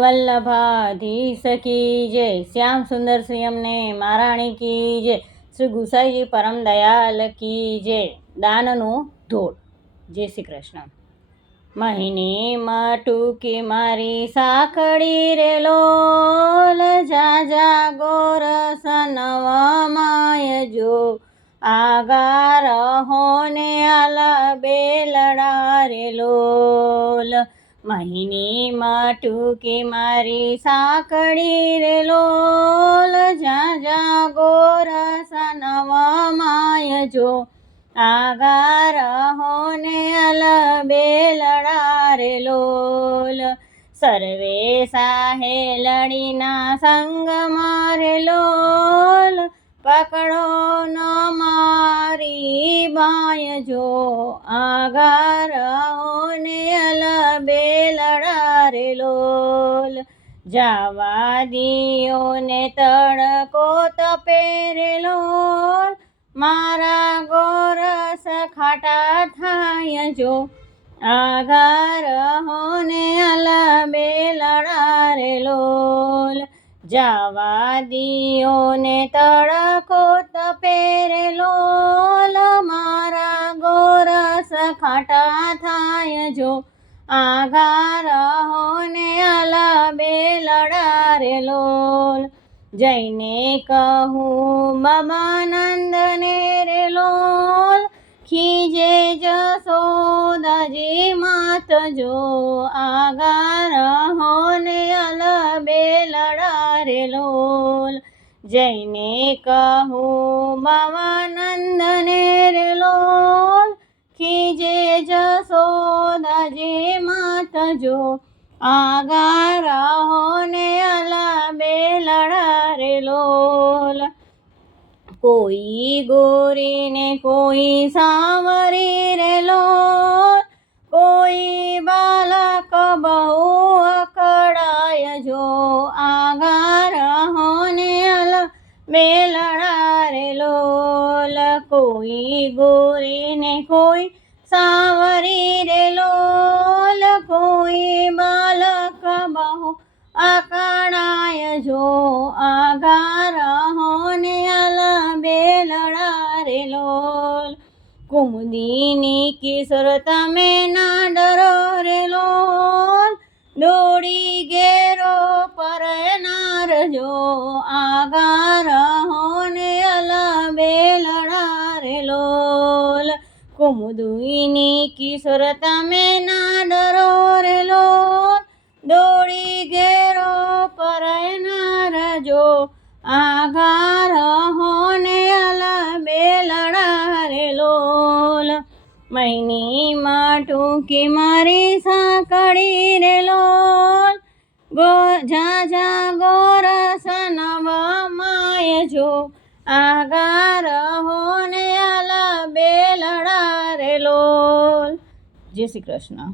વલ્લભાધીશ કી જય. શ્યામ સુંદર શ્રી અમને, મહારાણી કી જય. શ્રી ગુસાઈજી પરમ દયાલ કી જય. દાનનું ધોળ. જય શ્રી કૃષ્ણ. મહિની મટુકી મારી સાખડી રે લોલ. જા જા ગોરસ નવમાય જો. આગાર હોને બે લડા રે લોલ. મહિની મટુકી મારી સાકડી રે લોલ, જ્યાં જા ગોરસ નવમાય જો. આગાર હોને અલ બેલડા લડારે લોલ, સર્વે સાહેલડીના સંગ મારે લોલ. પકડો ન મારી બાય જો આગાર બેલડા રે લોલ. જાવા દિયો ને તડકો તપે રે લોલ. મારા ગોરસ ખાટા થાય જો. આગાર હોને અલબે લડા રે લોલ. જાવા દિયો ને તડકો તપે રે લોલ. મારા ગોરસ ખાટા થાય જો. આઘાર હોને અલ બેલડા રે લોલ જઈને કહું, મમાનંદને રે લોલ, ખીજે જસોદાજી માત જો. આગાર હોને અલ બેલડા રે લોલ જઈને કહું, મમાનંદને રે જો આગાર હોને બે બેલડા રે લોલ. કોઈ ગોરીને, કોઈ સાવરી રે લોલ. કોઈ બાલક બહુ અકડાય જો આગાર હોને અલ બેલડા રે લોલ. કોઈ ગોરીને, કોઈ સાવરી રે લોલ કોઈ બાલક બહુ આકાણાય જો આગાર હોને અલ બેલડા રે લોલ. કુમુદીની કિશોર તમે ના ડરો કુમુદીની કિશોર તમે ના ડરો રે લો દોડી ઘેરો પર રજો. આઘાર હોને અલ બેલડા રે લોલ. મૈની માટુકી મારી સાંકળી રે લોલ. ગો જા જા ગોરસ નવ માય જો. આગાર જય શ્રી કૃષ્ણ.